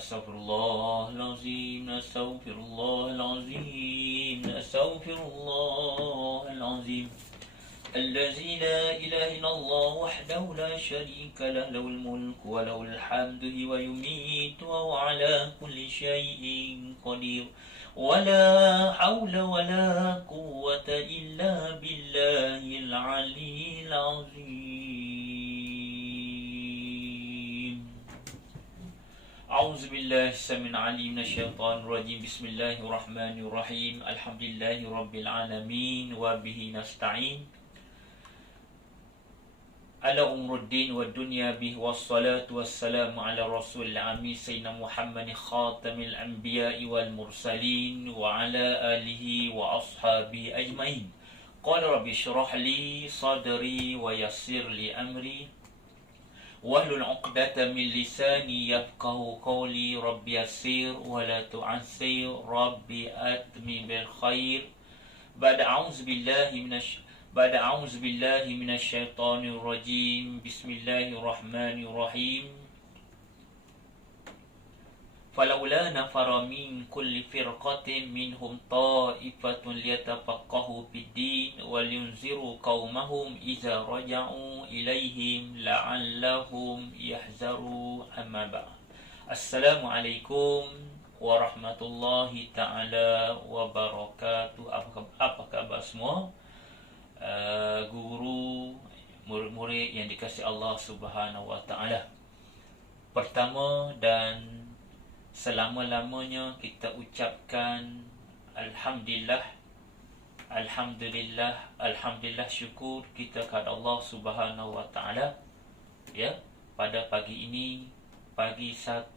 Astaghfirullahalazim, astaghfirullahalazim, astaghfirullahalazim. الذي لا إله إلا الله وحده لا شريك له له الملك وله الحمد ويميت وهو على كل شيء قدير ولا حول ولا قوة إلا بالله العلي العظيم. أعوذ بالله السميع العليم من الشيطان الرجيم. بسم الله الرحمن الرحيم. الحمد لله رب العالمين وبه نستعين على أمر الدين والدنيا به، والصلاة والسلام على رسول الأمين سيدنا محمد خاتم الأنبياء والمرسلين وعلى آله وأصحابه أجمعين. قال رب اشرح لي صدري ويسر لي أمري واحلل عقدة من لساني يفقه قولي. رب يسر ولا تعسر، رب أتمم بالخير. بعد أعوذ بالله من الشيطان الرجيم. بسم الله الرحمن الرحيم. فلولا نفر من كل فرقة منهم طائفة ليتفقهوا في الدين ولينذروا قومهم إذا رجعوا إليهم لعلهم يحذرون. أما بعد. السلام عليكم warahmatullahi ta'ala wabarakatuh. Apa kabar semua? Guru, murid-murid yang dikasihi Allah Subhanahu wa taala. Pertama dan selama-lamanya kita ucapkan alhamdulillah, alhamdulillah, alhamdulillah, syukur kita kepada Allah Subhanahu wa taala. Ya, pada pagi ini, pagi 1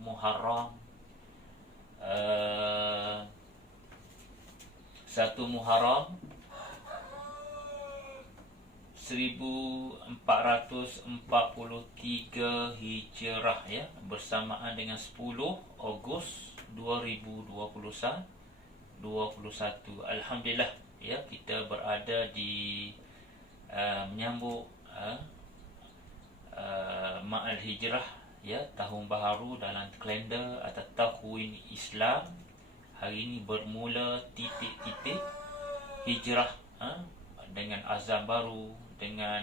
Muharram, 1 Muharram 1443 Hijrah, ya, bersamaan dengan 10 Ogos 2021. Alhamdulillah, ya, kita berada di menyambut Ma'al Hijrah, ya, tahun baharu dalam kalender atau tahun Islam. Hari ini bermula titik-titik hijrah, dengan azam baru, dengan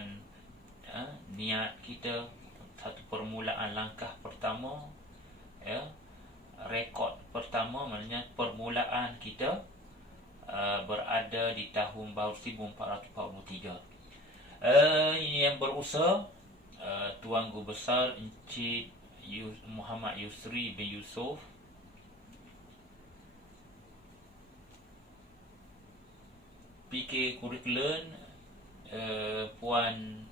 niat kita, satu permulaan langkah pertama, ya, rekod pertama, maknanya permulaan kita berada di tahun baru 1443. Yang berusaha Tuan Guru Besar Encik Muhammad Yusri bin Yusof, PK Kurikulum Puan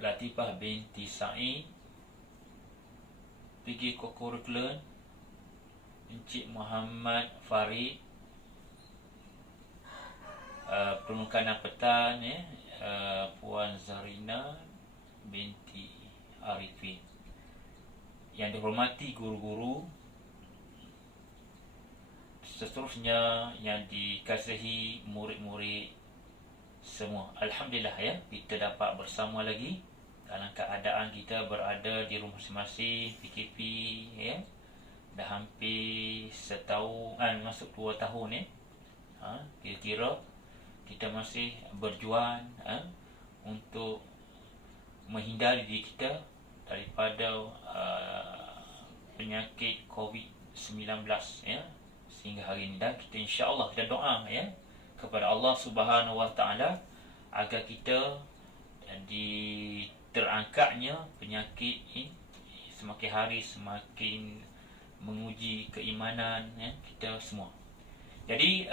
Latifah binti Said, PK Kurikulum Encik Muhammad Farid, Permukaan Petan, ya, Puan Zarina binti Arifin. Yang dihormati guru-guru, seterusnya yang dikasihi murid-murid semua. Alhamdulillah, ya, kita dapat bersama lagi dalam keadaan kita berada di rumah masing-masing. PKP, ya, dah hampir setahun, masuk 2 tahun, ya. Kira-kira kita masih berjuang untuk menghindari diri kita daripada penyakit COVID-19, ya, sehingga hari ini. Dan kita insya-Allah kita doa, ya, kepada Allah Subhanahu wa taala agar kita terangkatnya penyakit ini semakin hari semakin menguji keimanan, ya, kita semua. Jadi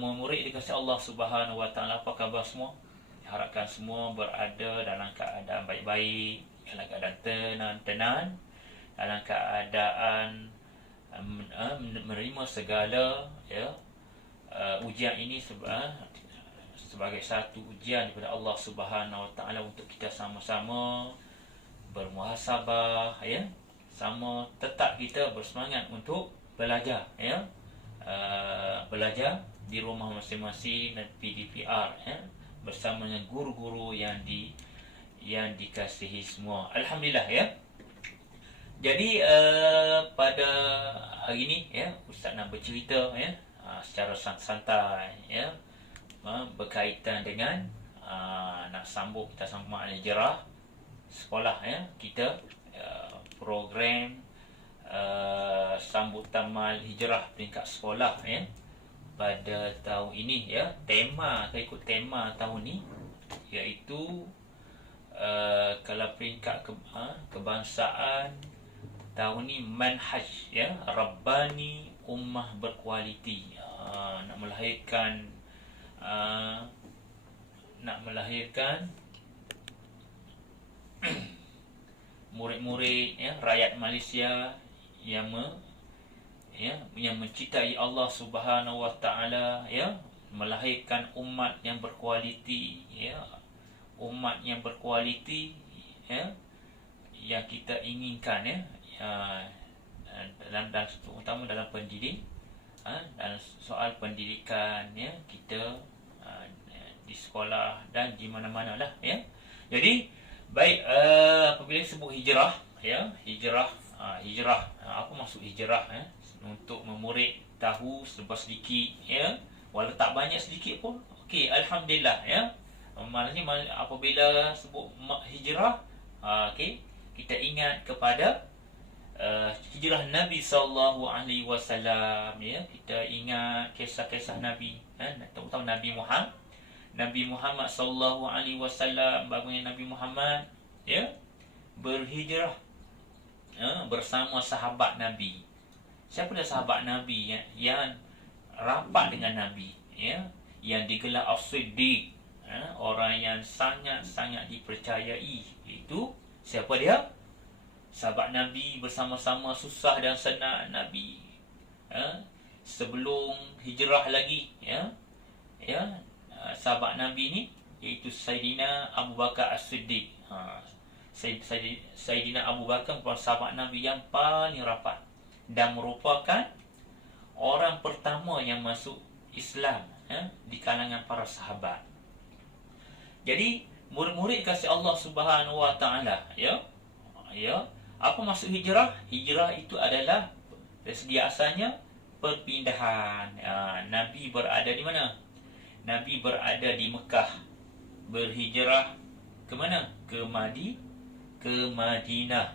murid dikasihi Allah Subhanahu wa taala, apa khabar semua? Harapkan semua berada dalam keadaan baik-baik, dalam keadaan tenang, dalam keadaan menerima segala, ya, ujian ini sebagai satu ujian daripada Allah Subhanahu wa taala untuk kita sama-sama bermuhasabah, ya, sama tetap kita bersemangat untuk belajar, ya, belajar di rumah masing-masing dan PDPR, ya, bersama dengan guru-guru yang dikasihi semua. Alhamdulillah, ya. Jadi pada hari ini ya, Ustaz nak bercerita ya, secara santai ya, berkaitan dengan nak kita sambung hijrah sekolah ya kita, program sambutan hijrah peringkat sekolah ya pada tahun ini ya. Kita ikut tema tahun ni, iaitu kalau peringkat kebangsaan tahun ni manhaj ya, Rabbani Ummah Berkualiti. Nak melahirkan murid-murid ya, rakyat Malaysia yang mencintai Allah Subhanahu Wa Taala ya, melahirkan umat yang berkualiti ya, umat yang berkualiti ya, yang kita inginkan ya, dalam terutama dalam pendidik, dalam soal pendidikan ya, kita di sekolah dan di mana-mana lah ya. Jadi baik, apabila sebut hijrah ya, hijrah, apa maksud hijrah ya, untuk memurid tahu sedikit ya, walau tak banyak sedikit pun okey, alhamdulillah ya. Maknanya apabila sebut hijrah, okey, kita ingat kepada hijrah Nabi sallallahu alaihi wasallam ya. Kita ingat kisah-kisah Nabi terutama Nabi Muhammad sallallahu alaihi wasallam. Bagaimana Nabi Muhammad ya berhijrah bersama sahabat Nabi. Siapa dia sahabat Nabi yang rapat dengan Nabi ya, yang digelar as-siddiq, orang yang sangat-sangat dipercayai. Itu siapa dia? Sahabat Nabi, bersama-sama susah dan senang Nabi sebelum hijrah lagi ya. Sahabat Nabi ni iaitu Sayyidina Abu Bakar As-Siddiq. Sayyidina Abu Bakar merupakan sahabat Nabi yang paling rapat dan merupakan orang pertama yang masuk Islam di kalangan para sahabat. Jadi murid-murid kasih Allah Subhanahu Wa Taala ya. Apa maksud hijrah? Hijrah itu adalah dari segi asalnya perpindahan. Nabi berada di mana? Nabi berada di Mekah, berhijrah ke mana? Ke Madinah.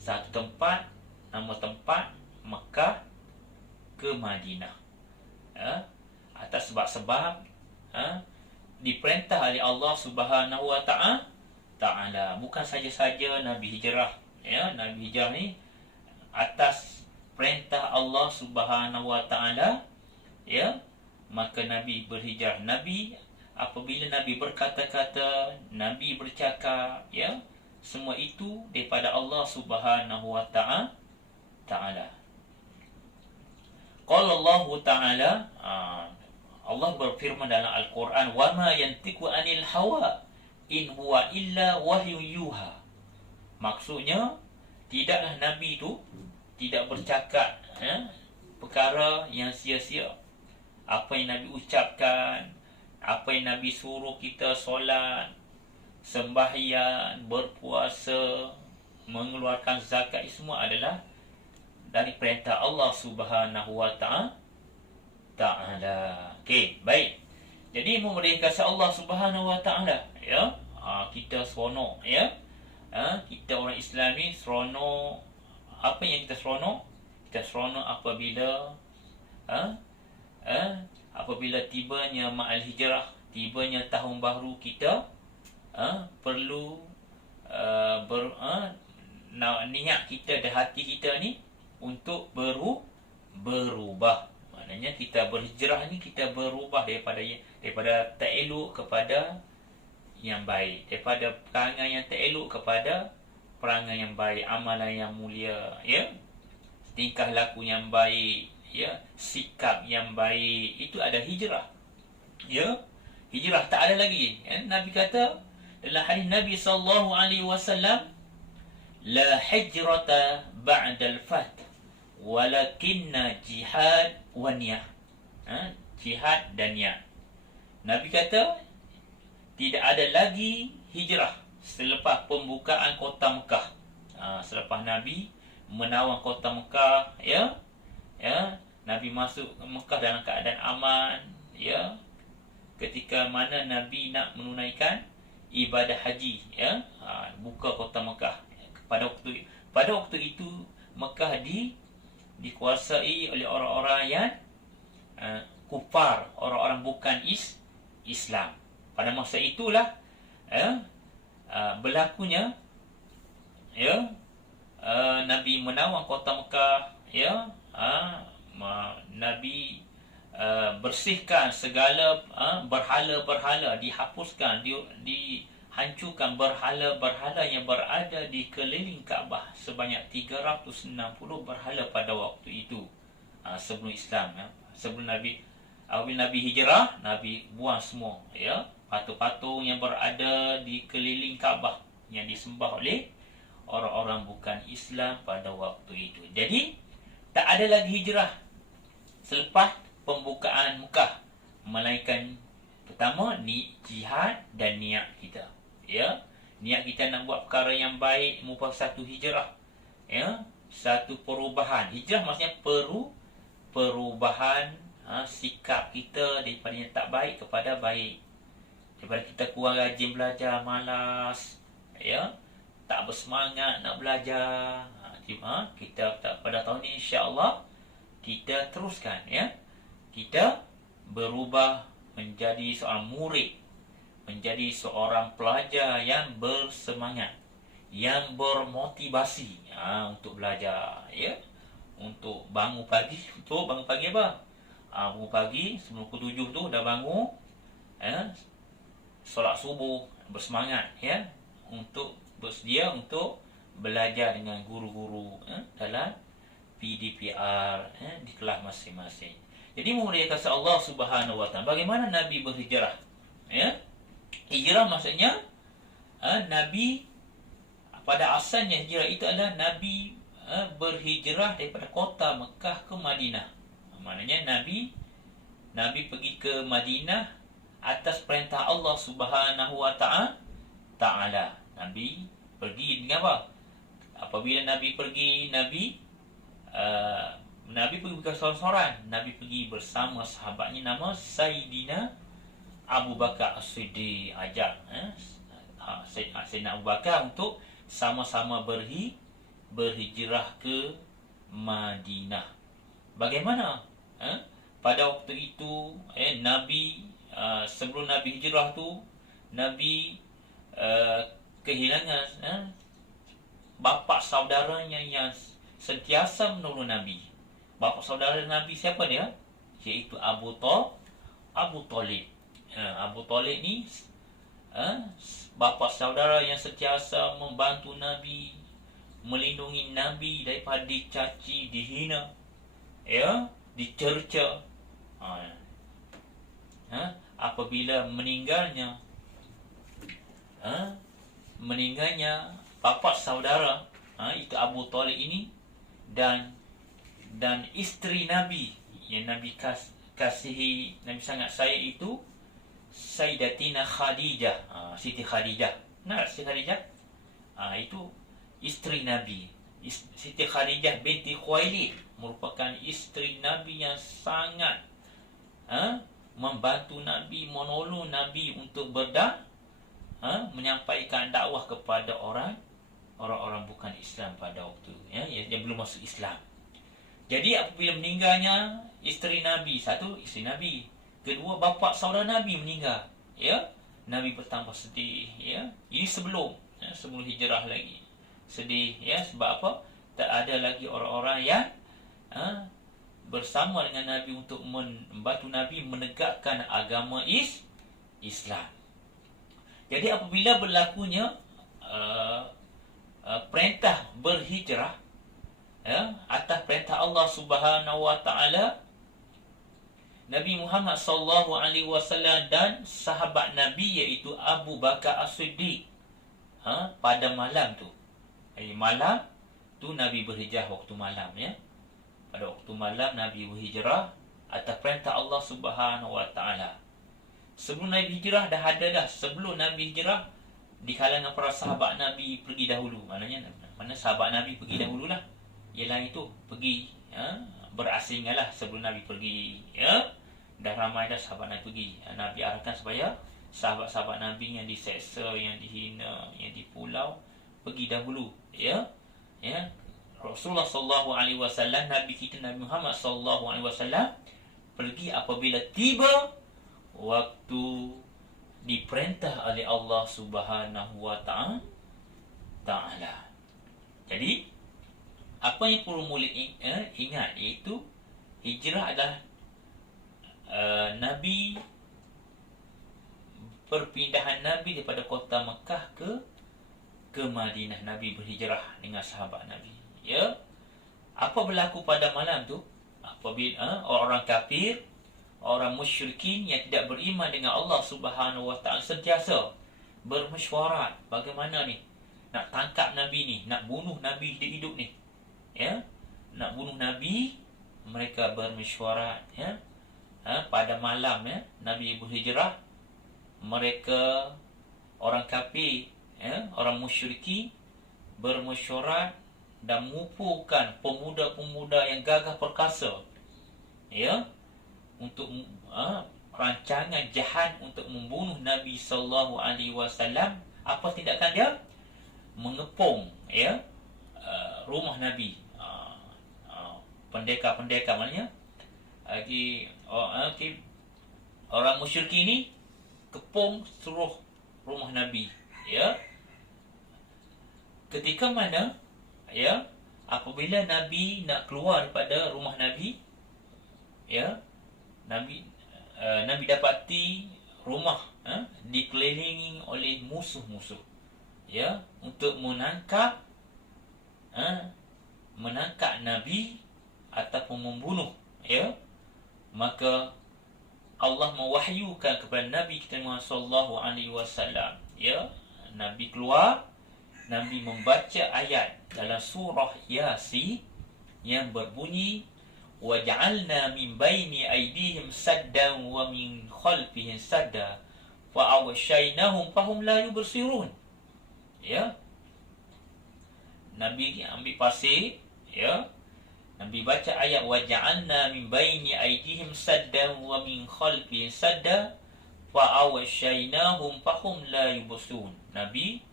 Satu tempat, nama tempat Mekah ke Madinah. Atas sebab-sebab diperintah oleh Allah Subhanahu Wa Taala. Bukan saja-saja Nabi hijrah ya. Nabi hijrah ni atas perintah Allah Subhanahu Wa Taala ya. Maka Nabi berhijrah. Apabila Nabi berkata-kata, Nabi bercakap ya, semua itu daripada Allah Subhanahu Wa Taala. Qala Allah Taala, Allah berfirman dalam Al-Quran, wa ma yantiqu anil hawa in huwa illa wahyu yuha. Maksudnya tidaklah Nabi itu tidak bercakap perkara yang sia-sia. Apa yang Nabi ucapkan, apa yang Nabi suruh kita solat, sembahyang, berpuasa, mengeluarkan zakat, semua adalah dari perintah Allah Subhanahu Wa Taala. Okey, baik. Jadi memuliakan kasih Allah Subhanahu Wa Taala ya. Kita seronok ya. Kita orang Islam ni seronok. Apa yang kita seronok? Kita seronok apabila apabila tibanya ma'al hijrah, tibanya tahun baru, kita perlu niat kita dan hati kita ni untuk berubah. Maknanya kita berhijrah ni, kita berubah daripada tak elok kepada yang baik, daripada perangai yang tak elok kepada perangai yang baik, amalan yang mulia ya, tingkah laku yang baik ya, sikap yang baik. Itu ada hijrah ya. Hijrah tak ada lagi ya. Nabi kata dalam hadis Nabi sallallahu alaihi wasallam, la hijrata ba'dal fath walakinna jihad wa niyah. Jihad dan niat. Nabi kata tidak ada lagi hijrah selepas pembukaan kota Mekah selepas Nabi menawang kota Mekah, ya, Nabi masuk ke Mekah dalam keadaan aman, ya, ketika mana Nabi nak menunaikan ibadah haji, ya, buka kota Mekah. Pada waktu itu Mekah dikuasai oleh orang-orang yang kufar, orang-orang bukan Islam. Pada masa itulah berlakunya, ya, Nabi menawang kota Mekah, ya, Nabi bersihkan segala berhala-berhala, dihapuskan, dihancurkan berhala-berhala yang berada di keliling Kaabah, sebanyak 360 berhala pada waktu itu, sebelum Islam, ya. Sebelum apabila Nabi hijrah, Nabi buang semua, ya, patung-patung yang berada di keliling Kaabah yang disembah oleh orang-orang bukan Islam pada waktu itu. Jadi tak ada lagi hijrah selepas pembukaan Mekah, melainkan pertama ni jihad dan niat kita, ya, niat kita nak buat perkara yang baik merupakan satu hijrah, ya, satu perubahan. Hijrah maksudnya perubahan sikap kita daripada yang tak baik kepada baik, daripada kita kurang rajin belajar, malas, ya, tak bersemangat nak belajar. Kita pada tahun ni insya-Allah kita teruskan, ya, kita berubah menjadi seorang murid, menjadi seorang pelajar yang bersemangat, yang bermotivasi untuk belajar, ya, untuk bangun pagi. Untuk bangun pagi apa? Bangun pagi sebelum pukul 7 tu dah bangun, solat subuh, bersemangat, ya, untuk bersedia untuk belajar dengan guru-guru dalam PDPR, di kelas masing-masing. Jadi memuliakan Allah Subhanahu Wa Taala. Bagaimana Nabi berhijrah? Ya, hijrah maksudnya Nabi pada asalnya hijrah itu adalah Nabi berhijrah daripada kota Mekah ke Madinah. Maknanya Nabi pergi ke Madinah atas perintah Allah Subhanahu Wa Taala. Nabi pergi dengan apa? Apabila Nabi pergi, Nabi pergi bukan seorang-seorang. Nabi pergi bersama sahabatnya nama Sayyidina Abu Bakar As-Siddiq. Ajak Sayyidina Abu Bakar untuk sama-sama berhijrah ke Madinah. Bagaimana? Pada waktu itu Nabi sebelum Nabi hijrah tu, Nabi kehilangan bapa saudaranya yang sentiasa menolong Nabi. Bapa saudara Nabi siapa dia? Iaitu Abu Talib. Abu Talib ni bapa saudara yang sentiasa membantu Nabi, melindungi Nabi daripada dicaci, dihina, ya, dicerca. Apabila meninggalnya bapa saudara itu Abu Talib ini dan isteri Nabi yang Nabi kasihi, Nabi sangat sayang itu Sayyidatina Khadijah, Siti Khadijah. Nah, Siti Khadijah itu isteri Nabi. Siti Khadijah binti Khuwailid merupakan isteri Nabi yang sangat membantu Nabi, menolong Nabi untuk menyampaikan dakwah kepada orang-orang bukan Islam pada waktu yang belum masuk Islam. Jadi apabila meninggalnya isteri Nabi, satu isteri Nabi, kedua bapa saudara Nabi meninggal, ya, Nabi bertambah sedih, ya. Ini sebelum hijrah lagi. Sedih, ya, sebab apa? Tak ada lagi orang-orang yang bersama dengan Nabi untuk membantu Nabi menegakkan agama Islam. Jadi apabila berlakunya perintah berhijrah, ya, atas perintah Allah Subhanahu Wa Taala, Nabi Muhammad sallallahu alaihi wasallam dan sahabat Nabi iaitu Abu Bakar As-Siddiq pada malam tu. Malam tu Nabi berhijrah waktu malam, ya. Pada waktu malam Nabi berhijrah atas perintah Allah Subhanahu Wa Taala. Sebelum Nabi hijrah sebelum Nabi hijrah di kalangan para sahabat Nabi pergi dahulu. Maknanya Mana sahabat Nabi pergi dahululah. Yang lain tu pergi, berasinganlah sebelum Nabi pergi. Dah ramai dah sahabat Nabi pergi. Nabi arahkan supaya sahabat-sahabat Nabi yang diseksa, yang dihina, yang dipulau pergi dahulu. Rasulullah sallallahu alaihi wasallam, Nabi kita Nabi Muhammad sallallahu alaihi wasallam pergi apabila tiba waktu diperintah oleh Allah Subhanahu wa taala. Jadi apa yang perlu mula ingat iaitu hijrah adalah Nabi, perpindahan Nabi daripada kota Mekah ke Madinah. Nabi berhijrah dengan sahabat Nabi. Apa berlaku pada malam tu? Apabila orang kafir, orang musyrikin yang tidak beriman dengan Allah Subhanahu wa taala sentiasa bermesyuarat bagaimana ni nak tangkap Nabi ni, nak bunuh Nabi hidup-hidup ni. Nak bunuh Nabi, mereka bermesyuarat. Pada malam Nabi berhijrah, mereka orang kafir, orang musyrikin bermesyuarat dan mengumpulkan pemuda-pemuda yang gagah perkasa untuk rancangan jahat untuk membunuh Nabi sallallahu alaihi wasallam. Apa tindakan dia? Mengepung rumah Nabi. Pendekar-pendekar maknanya orang musyrikin ni kepung seluruh rumah Nabi. Ketika mana apabila Nabi nak keluar daripada rumah Nabi, Nabi dapati rumah dikelilingi oleh musuh-musuh untuk menangkap Nabi ataupun membunuh. Maka Allah mewahyukan kepada Nabi kita Muhammad sallallahu alaihi wasallam. Nabi keluar, Nabi membaca ayat dalam surah Yasin yang berbunyi waja'alna min baini aydihim saddan wa min khalfihim sadda fa awshaynahum fahum la yubsirun. Nabi ambil pasir, Nabi baca ayat waja'alna min baini aydihim saddan wa min khalfihim sadda fa awshaynahum fahum la yubsirun. Nabi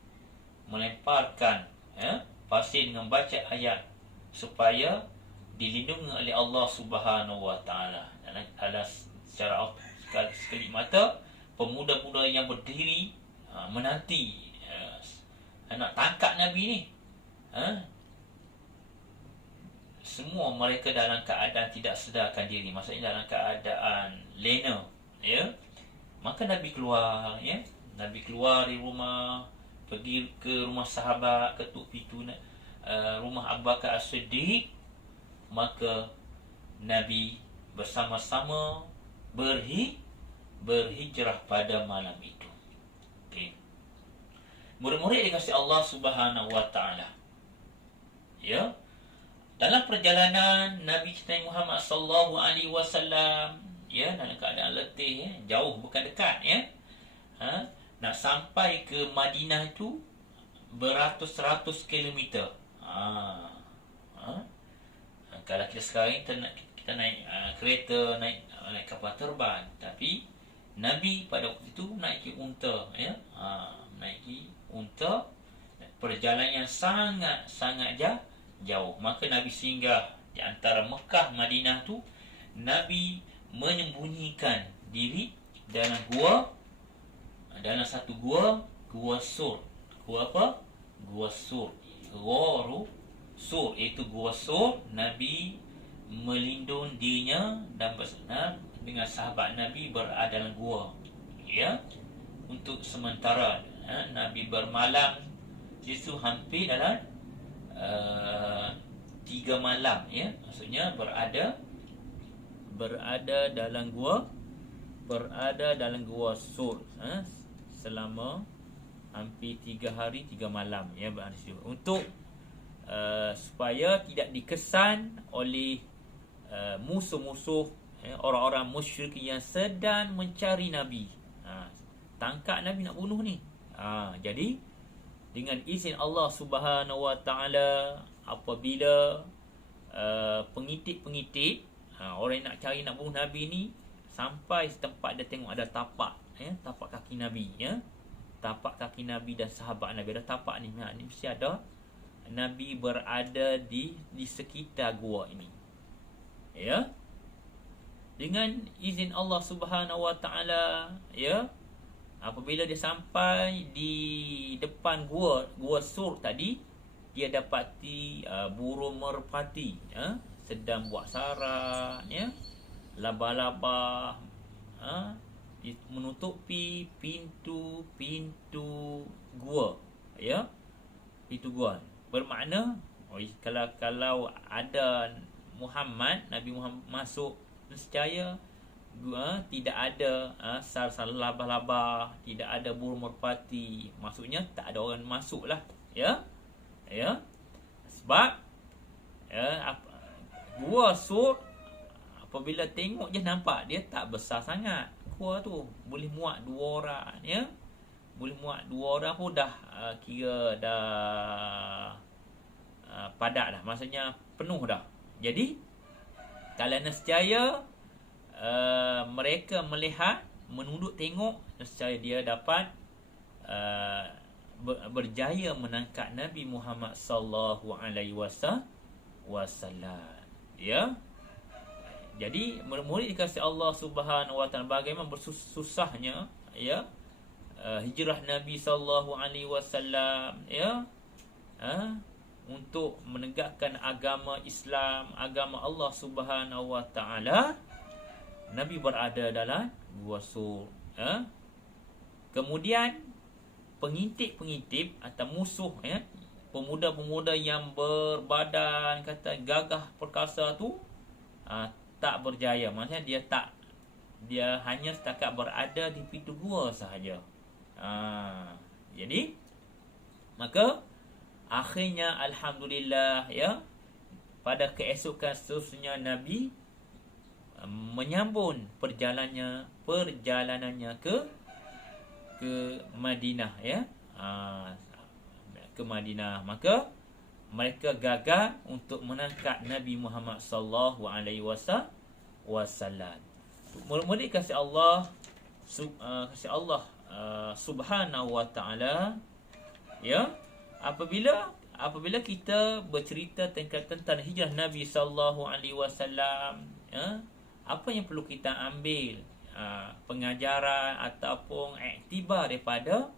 melemparkan pasir dengan baca ayat supaya dilindungi oleh Allah Subhanahu wa taala. Dalam secara sekelip mata pemuda-pemuda yang berdiri menanti nak tangkap Nabi ni, semua mereka dalam keadaan tidak sedarkan diri, maksudnya dalam keadaan lena. Maka Nabi keluar, Nabi keluar dari rumah, pergi ke rumah sahabat, ketuk pintu rumah Abu Bakar As-Siddiq. Maka Nabi bersama-sama berhijrah pada malam itu. Murid-murid dikasihi Allah Subhanahu wa taala. Dalam perjalanan Nabi kita Muhammad sallallahu alaihi wasallam dalam keadaan letih, jauh bukan dekat, nak sampai ke Madinah itu beratus-ratus kilometer. Kalau kita sekarang kita naik kereta, naik kapal terbang, tapi Nabi pada waktu itu naiki unta, naiki unta, perjalanan yang sangat jauh. Maka Nabi singgah di antara Mekah Madinah tu. Nabi menyembunyikan diri dalam gua, dalam satu gua Sur. Gua apa? Gua Sur. Gharu Sur, iaitu gua Sur. Nabi melindung dirinya dan bersama dengan sahabat Nabi berada dalam gua, untuk sementara. Nabi bermalam itu hampir dalam 3 malam, maksudnya berada dalam gua Sur selama hampir 3 hari 3 malam, berada situ untuk supaya tidak dikesan oleh musuh-musuh, orang-orang musyrik yang sedang mencari Nabi. Tangkap Nabi, nak bunuh ni. Jadi dengan izin Allah Subhanahu Wa Taala, apabila pengintip-pengintip, orang yang nak cari nak bunuh Nabi ni, sampai setempat dia tengok ada tapak, tapak kaki Nabi, tapak kaki Nabi dan sahabat Nabi. Ada tapak ni, ni mesti ada Nabi berada di sekitar gua ini. Dengan izin Allah Subhanahu Wa Taala, apabila dia sampai di depan gua Sur tadi, dia dapati burung merpati sedang buat sarang, laba-laba menutupi pintu gua, pintu gua. Bermakna kalau ada Nabi Muhammad masuk, nescaya tidak ada sar-sar laba-laba, tidak ada burung merpati. Maksudnya tak ada orang masuk lah, sebab gua Sur, apabila tengok je nampak dia tak besar sangat. Gua tu boleh muat 2 orang, boleh muat 2 orang pun dah kira dah padat dah, maksudnya penuh dah. Jadi kalau nescaya mereka melihat, menunduk tengok, nescaya dia dapat berjaya menangkap Nabi Muhammad sallallahu alaihi wasallam. Jadi murid dikasih Allah Subhanahu Wa Taala, bagaimana bersusahnya hijrah Nabi sallallahu alaihi wasallam, untuk menegakkan agama Islam, agama Allah Subhanahu Wa Taala. Nabi berada dalam gua Sur. Kemudian pengintip atau musuh, pemuda-pemuda yang berbadan kata gagah perkasa tu tak berjaya. Maksudnya dia hanya setakat berada di pintu gua sahaja. Jadi maka akhirnya alhamdulillah, pada keesokan seterusnya Nabi menyambung perjalanannya ke Madinah, ke Madinah. Maka mereka gagal untuk menangkap Nabi Muhammad sallallahu alaihi wasallam. Murid-murid kasih Allah Subhanahu Wa Taala, apabila kita bercerita tentang hijrah Nabi sallallahu alaihi wasallam, apa yang perlu kita ambil pengajaran ataupun iktibar daripada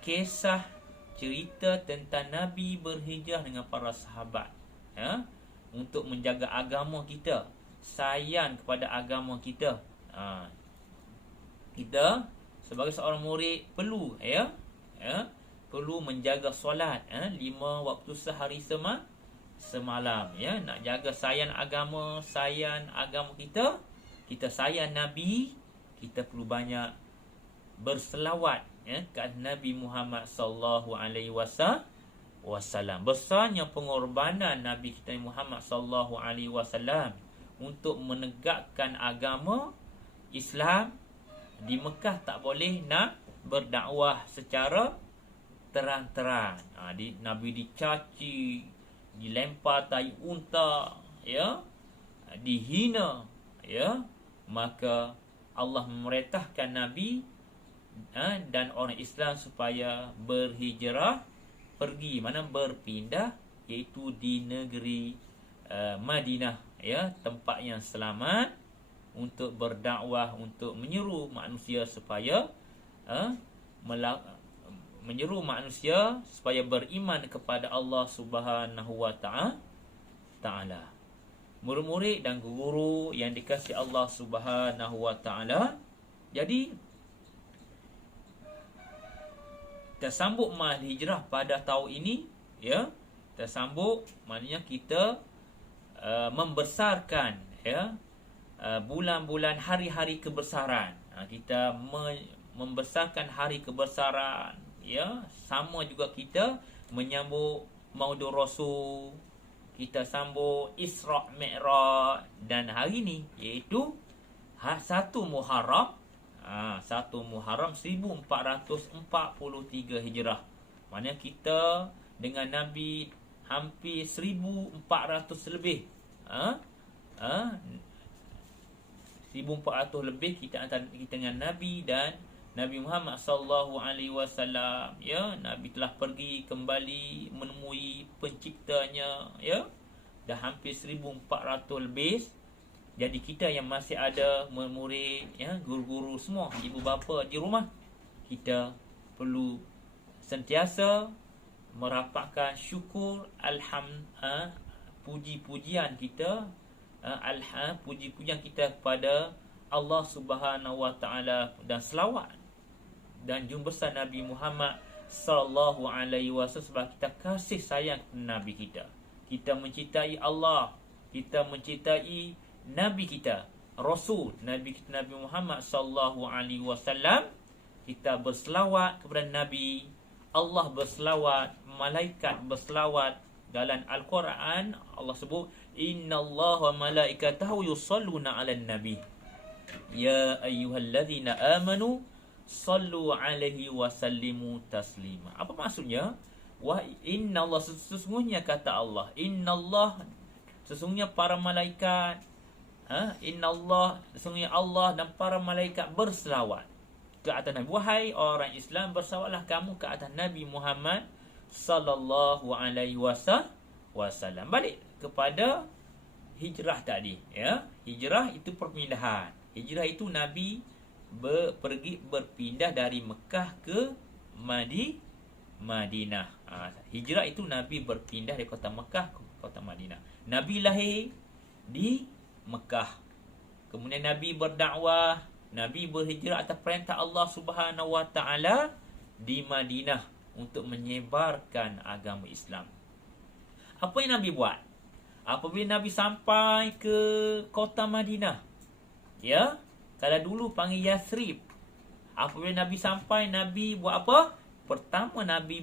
kisah cerita tentang Nabi berhijrah dengan para sahabat, untuk menjaga agama kita, sayang kepada agama kita. Kita sebagai seorang murid perlu perlu menjaga solat 5 waktu sehari semalam, nak jaga sayang agama kita, kita sayang Nabi, kita perlu banyak berselawat ke Nabi Muhammad sallallahu alaihi wasallam. Besarnya pengorbanan Nabi kita Muhammad sallallahu alaihi wasallam untuk menegakkan agama Islam. Di Mekah tak boleh nak berdakwah secara terang-terang. Nabi dicaci, dilempar tai unta, dihina, maka Allah memerintahkan Nabi dan orang Islam supaya berhijrah, pergi berpindah, iaitu di negeri Madinah, tempat yang selamat, untuk berdakwah, untuk menyeru manusia supaya beriman kepada Allah Subhanahu Wa Taala. Murid-murid dan guru yang dikasihi Allah Subhanahu Wa Taala, jadi tersambut mahal hijrah pada tahun ini, tersambut maknanya kita membesarkan bulan-bulan hari-hari kebesaran. Kita membesarkan hari kebesaran, sama juga kita menyambut Maulid Rasul, kita sambut Isra' Mi'raj, dan hari ni iaitu 1 Muharram 1443 Hijrah. Maknanya kita dengan Nabi hampir 1400 lebih. 1400 lebih kita antara kita dengan Nabi dan Nabi Muhammad sallallahu alaihi wasallam, ya. Nabi telah pergi kembali menemui penciptanya, ya. Dah hampir 1400 lebih. Jadi kita yang masih ada murid, ya, guru-guru semua, ibu bapa di rumah, kita perlu sentiasa merapatkan syukur, puji-pujian kita, puji-pujian kita kepada Allah Subhanahu wa taala, dan selawat dan jumpa Nabi Muhammad sallallahu alaihi wasallam, sebab kita kasih sayang kepada Nabi kita. Kita mencintai Allah, kita mencintai Nabi kita, Rasul Nabi kita, Nabi Muhammad sallallahu alaihi wasallam. Kita berselawat kepada Nabi, Allah berselawat, malaikat berselawat. Dalam Al-Quran Allah sebut, innallaha wa malaikatahu yusalluna 'alan nabi ya ayyuhallazina amanu sallu 'alaihi wa sallimu taslima. Apa maksudnya? Wa innallah, sesungguhnya kata Allah, innallah, sesungguhnya para malaikat, innallah, sesungguhnya Allah dan para malaikat berselawat ke atas Nabi. Wahai orang Islam, berselawatlah kamu ke atas Nabi Muhammad sallallahu alaihi wasallam. Balik kepada hijrah tadi, ya. Hijrah itu perpindahan. Hijrah itu Nabi berpindah dari Mekah ke Madinah. Hijrah itu Nabi berpindah dari kota Mekah ke kota Madinah. Nabi lahir di Mekah, kemudian Nabi berdakwah, Nabi berhijrah atas perintah Allah Subhanahu wa taala di Madinah untuk menyebarkan agama Islam. Apa yang Nabi buat apabila Nabi sampai ke kota Madinah? Ya, kalau dulu panggil Yathrib. Apabila Nabi sampai, Nabi buat apa? Pertama Nabi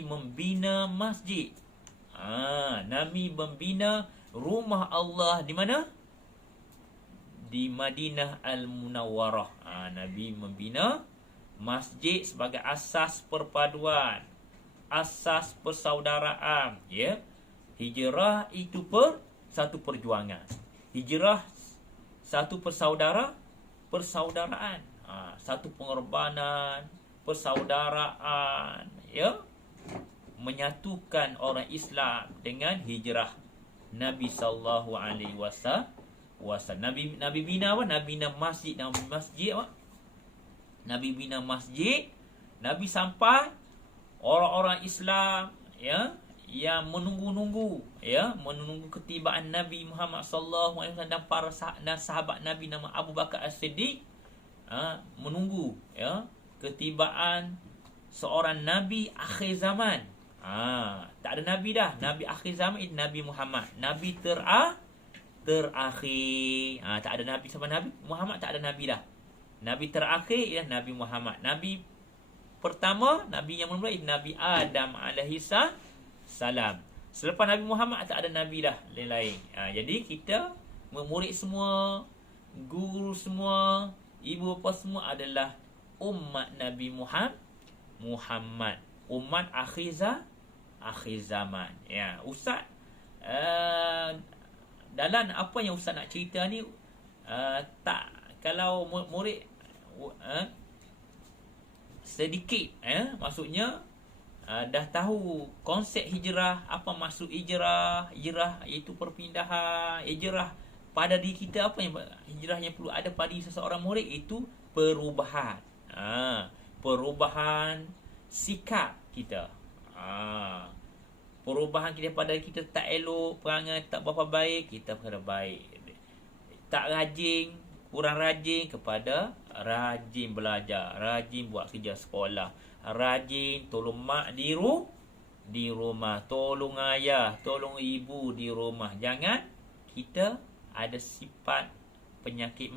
membina masjid. Nabi membina rumah Allah di mana? Di Madinah Al-Munawwarah. Nabi membina masjid sebagai asas perpaduan, asas persaudaraan, ya. Hijrah itu satu perjuangan. Hijrah satu persaudaraan, satu pengorbanan, persaudaraan, ya. Menyatukan orang Islam dengan hijrah Nabi sallallahu alaihi wasallam. Nabi bina apa? Nabi bina masjid. Nabi bina masjid. Nabi sampai, orang-orang Islam, ya, yang menunggu ketibaan Nabi Muhammad sallallahu alaihi wasallam dan para sahabat Nabi nama Abu Bakar As-Siddiq, menunggu, ya, ketibaan seorang nabi akhir zaman. Tak ada nabi dah. Nabi akhir zaman itu Nabi Muhammad. Nabi terakhir. Tak ada nabi sama Nabi Muhammad, tak ada nabi dah. Nabi terakhir ialah Nabi Muhammad. Nabi pertama, Nabi yang mula-mula Nabi Adam alaihi salam. Selepas Nabi Muhammad tak ada Nabi dah lain-lain. Jadi kita murid semua, guru semua, ibu bapa semua adalah umat Nabi Muhammad. Umat akhir zaman. Ya, Ustaz, dalam apa yang Ustaz nak cerita ni, tak, kalau murid sedikit, maksudnya dah tahu konsep hijrah, apa maksud hijrah iaitu perpindahan, hijrah pada diri kita, apa yang hijrah yang perlu ada pada seseorang murid itu perubahan, perubahan sikap kita, perubahan kita pada kita tak elok, perangai tak berapa baik, kita pada baik, tak rajin, kurang rajin kepada rajin belajar, rajin buat kerja sekolah, rajin tolong mak di rumah, tolong ayah, tolong ibu di rumah. Jangan kita ada sifat penyakit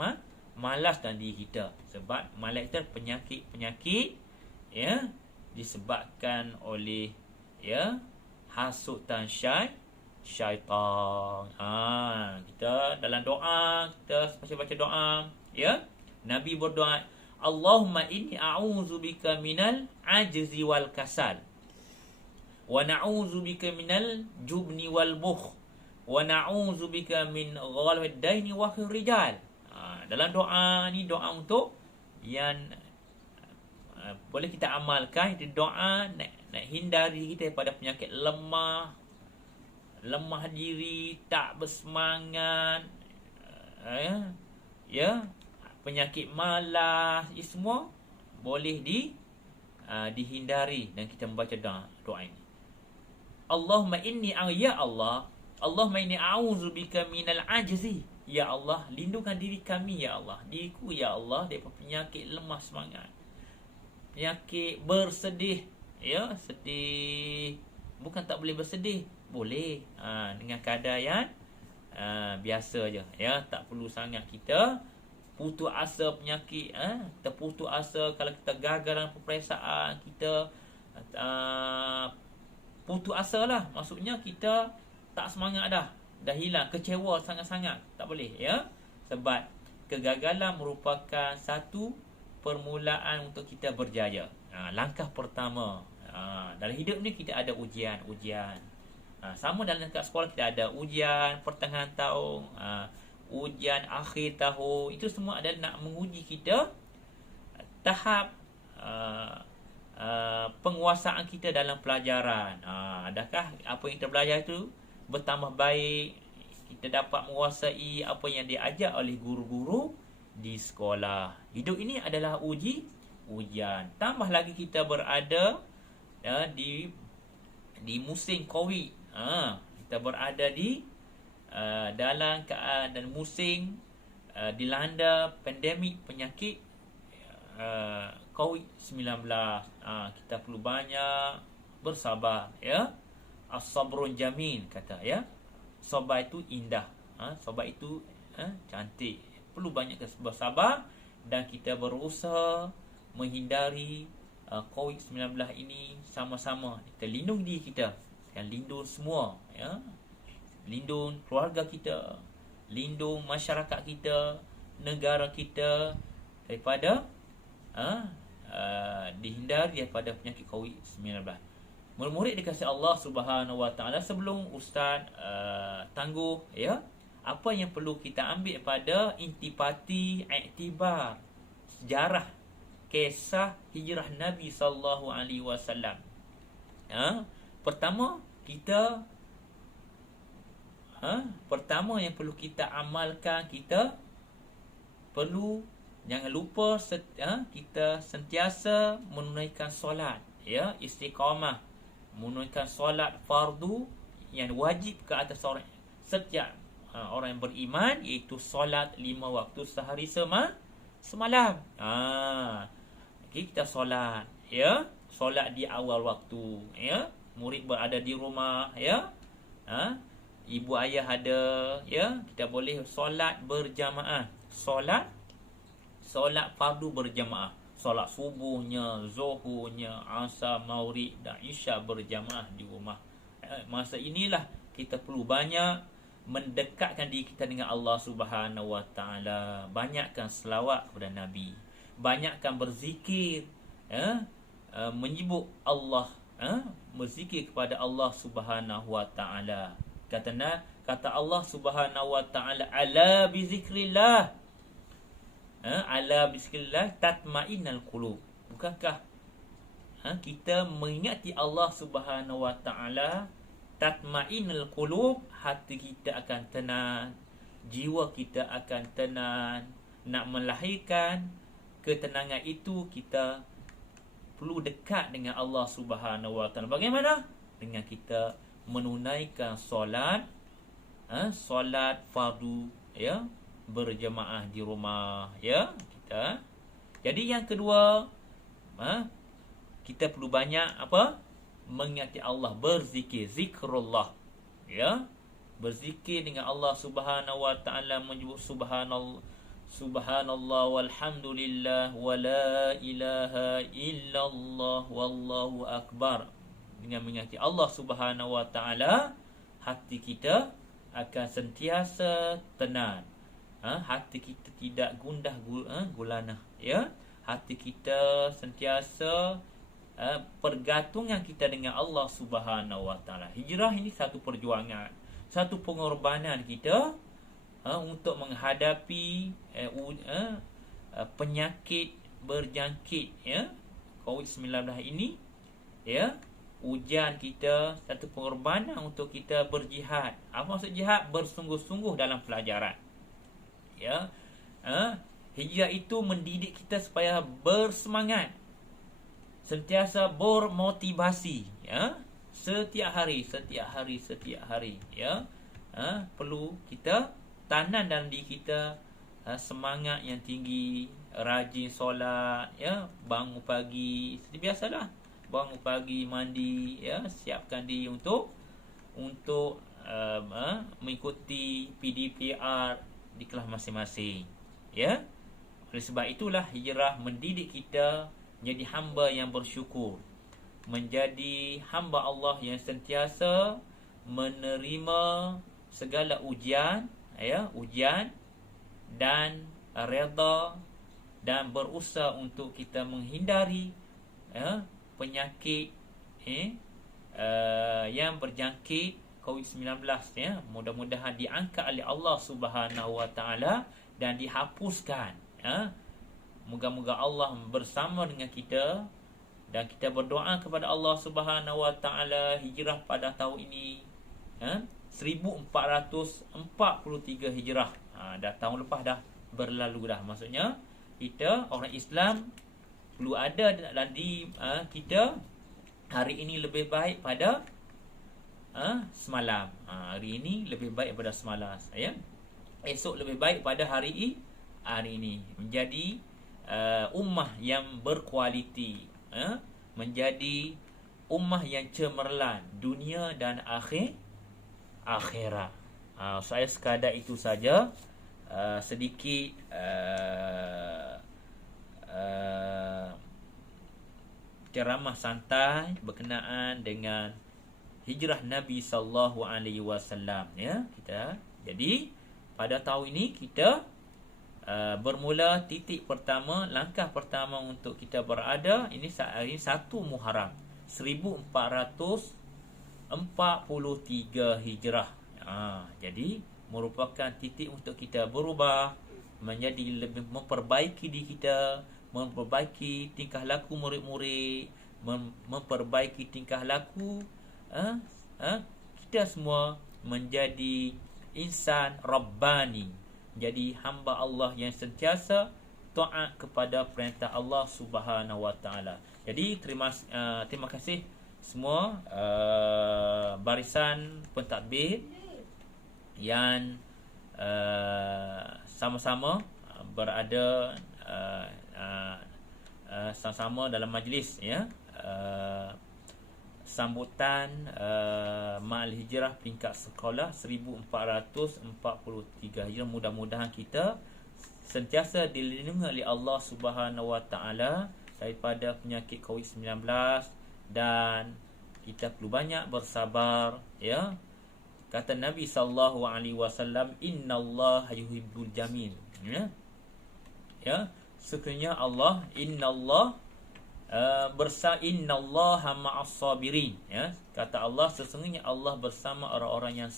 malas dalam diri kita. Sebab malas itu penyakit, ya, disebabkan oleh, ya, hasutan syaitan. Kita dalam doa, kita baca doa, ya. Nabi berdoa, Allahumma inni a'udzubika minal ajzi wal kasal wa na'udzubika minal jubni wal bukh wa na'udzubika min ghalabid daini wa rijal. Dalam doa ni doa untuk yang boleh kita amalkan. Itu doa nak hindari kita daripada penyakit lemah diri, tak bersemangat, penyakit malas, ini semua boleh dihindari dan kita membaca doa ini. Allahumma inni ya Allah, Allahumma inni a'udzubika minal ajzi. Ya Allah, lindungkan diri kami ya Allah, diriku ya Allah, daripada penyakit lemah semangat, penyakit bersedih, sedih. Bukan tak boleh bersedih, boleh dengan keadaan yang biasa je, tak perlu sangat kita putus asa penyakit, terputus asa kalau kita gagal dalam peperiksaan, kita putus asa lah, maksudnya kita tak semangat dah hilang, kecewa sangat-sangat, tak boleh, sebab kegagalan merupakan satu permulaan untuk kita berjaya. Langkah pertama dalam hidup ni kita ada ujian. Sama dalam kat sekolah kita ada ujian pertengahan tahun, ujian akhir tahun. Itu semua adalah nak menguji kita tahap penguasaan kita dalam pelajaran. Adakah apa yang kita belajar itu bertambah baik, kita dapat menguasai apa yang diajar oleh guru-guru di sekolah. Hidup ini adalah ujian. Tambah lagi kita berada di musim Covid. Kita berada di dalam keadaan musim dilanda pandemik penyakit Covid-19. Kita perlu banyak bersabar, as-sabrun jamil kata, sabar itu indah, sabar itu cantik. Perlu banyak bersabar dan kita berusaha menghindari Covid-19 ini sama-sama. Kita lindung diri kita, lindung semua, lindung keluarga kita, lindung masyarakat kita, negara kita daripada dihindari daripada penyakit Covid-19. Murid-murid dikasihi Allah Subhanahu Wa Taala, sebelum Ustaz tangguh, apa yang perlu kita ambil pada intipati, iktibar sejarah kisah hijrah Nabi sallallahu alaihi wasallam. Pertama yang perlu kita amalkan, kita perlu jangan lupa kita sentiasa menunaikan solat, istiqamah, menunaikan solat fardu yang wajib ke atas setiap orang yang beriman, iaitu solat 5 waktu sehari semalam. Okay, kita solat, solat di awal waktu, murid berada di rumah, ibu ayah ada, kita boleh solat berjamaah, solat fardu berjamaah, solat subuhnya, zuhurnya, asar, maghrib dan isyak berjamaah di rumah. Masa inilah kita perlu banyak mendekatkan diri kita dengan Allah Subhanahu Wa Taala. Banyakkan selawat kepada Nabi, banyakkan berzikir, menyebut Allah, berzikir kepada Allah Subhanahu Wa Taala. Kata Allah Subhanahu Wa Taala, ala bizikrillah, ala bizikrillah tatmainnal qulub. Bukankah kita mengingati Allah Subhanahu Wa Taala, tatmainnal qulub, hati kita akan tenang, jiwa kita akan tenang. Nak melahirkan ketenangan itu, kita perlu dekat dengan Allah Subhanahu Wa Taala. Bagaimana? Dengan kita menunaikan solat, solat fardu, berjemaah di rumah, kita. Jadi yang kedua, kita perlu banyak mengingati Allah, berzikir, zikrullah, berzikir dengan Allah Subhanahu Wa Taala, menyebut subhanallah walhamdulillah wa la ilaha illallah wallahu akbar. Dengan mengingati Allah Subhanahu Wa Taala, hati kita akan sentiasa tenang, hati kita tidak gundah gulana, hati kita sentiasa pergantungan kita dengan Allah Subhanahu Wa Taala. Hijrah ini satu perjuangan, satu pengorbanan kita untuk menghadapi penyakit berjangkit COVID-19 ini, ujian kita, satu pengorbanan untuk kita berjihad. Apa maksud jihad? Bersungguh-sungguh dalam pelajaran. Hijrah itu mendidik kita supaya bersemangat, sentiasa bermotivasi, setiap hari, perlu kita tanam dalam diri kita semangat yang tinggi, rajin solat, bangun pagi, seperti biasalah, bangun pagi, mandi, siapkan diri untuk mengikuti PDPR di kelas masing-masing. Oleh sebab itulah hijrah mendidik kita menjadi hamba yang bersyukur, menjadi hamba Allah yang sentiasa menerima segala ujian dan redha, dan berusaha untuk kita menghindari penyakit yang berjangkit COVID-19. Mudah-mudahan diangkat oleh Allah Subhanahu Wa Taala dan dihapuskan. Moga-moga Allah bersama dengan kita, dan kita berdoa kepada Allah Subhanahu Wa Taala hijrah pada tahun ini 1443 hijrah. Dah tahun lepas dah berlalu dah. Maksudnya kita orang Islam perlu ada dalam diri kita hari ini lebih baik pada semalam. Hari ini lebih baik pada semalam. Esok lebih baik pada hari ini. Menjadi ummah yang berkualiti, menjadi ummah yang cemerlang dunia dan akhirat. Saya sekadar itu saja, sedikit ceramah santai berkenaan dengan hijrah Nabi sallallahu alaihi wasallam, Jadi pada tahun ini kita bermula titik pertama, langkah pertama untuk kita berada ini hari 1 Muharram 1443 hijrah. Jadi merupakan titik untuk kita berubah, menjadi lebih memperbaiki diri kita, memperbaiki tingkah laku murid-murid, memperbaiki tingkah laku kita semua menjadi insan Rabbani, jadi hamba Allah yang sentiasa taat kepada perintah Allah Subhanahu Wa Taala. Jadi terima kasih semua barisan pentadbir yang sama-sama berada sama-sama dalam majlis, sambutan Ma'al Hijrah peringkat sekolah 1443 hijrah. Mudah-mudahan kita sentiasa dilindungi oleh Allah Subhanahu Wa Taala daripada penyakit COVID-19, dan kita perlu banyak bersabar, Kata Nabi sallallahu alaihi wasallam, innallaha yuhibbul jamil. Sekiranya Allah, innallaha ma'as sabirin. Kata Allah, sesungguhnya Allah bersama orang-orang yang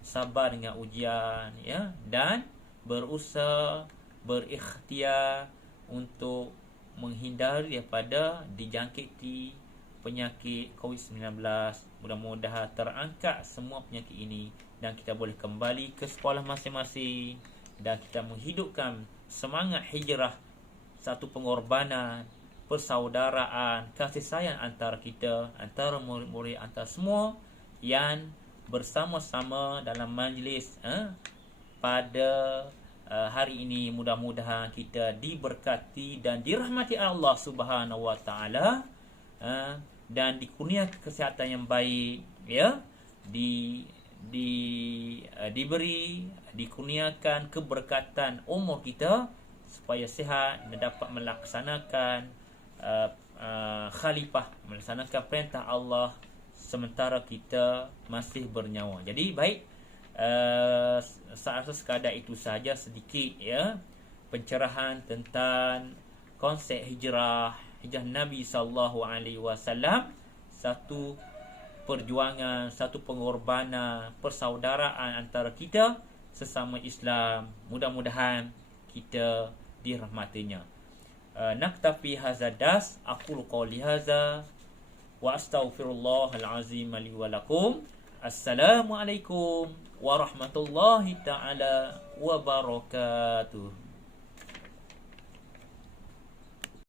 sabar dengan ujian, dan berusaha, berikhtiar untuk menghindari daripada dijangkiti penyakit COVID-19. Mudah-mudahan terangkat semua penyakit ini dan kita boleh kembali ke sekolah masing-masing, dan kita menghidupkan semangat hijrah, satu pengorbanan, persaudaraan, kasih sayang antara kita, antara murid-murid, antara semua yang bersama-sama dalam majlis pada hari ini. Mudah-mudahan kita diberkati dan dirahmati Allah Subhanahu Wa Taala, dan dikurniakan kesihatan yang baik, dikurniakan keberkatan umur kita supaya sihat dan dapat melaksanakan khalifah, melaksanakan perintah Allah sementara kita masih bernyawa. Jadi baik, saya rasa sekadar itu saja sedikit pencerahan tentang konsep hijrah, hijrah Nabi SAW, satu perjuangan, satu pengorbanan, persaudaraan antara kita sesama Islam. Mudah-mudahan kita dirahmatinya. Naktafi hadza das, aqulu qawli hadza wa astaghfirullahal azim li wa lakum. Assalamualaikum warahmatullahi taala wabarakatuh.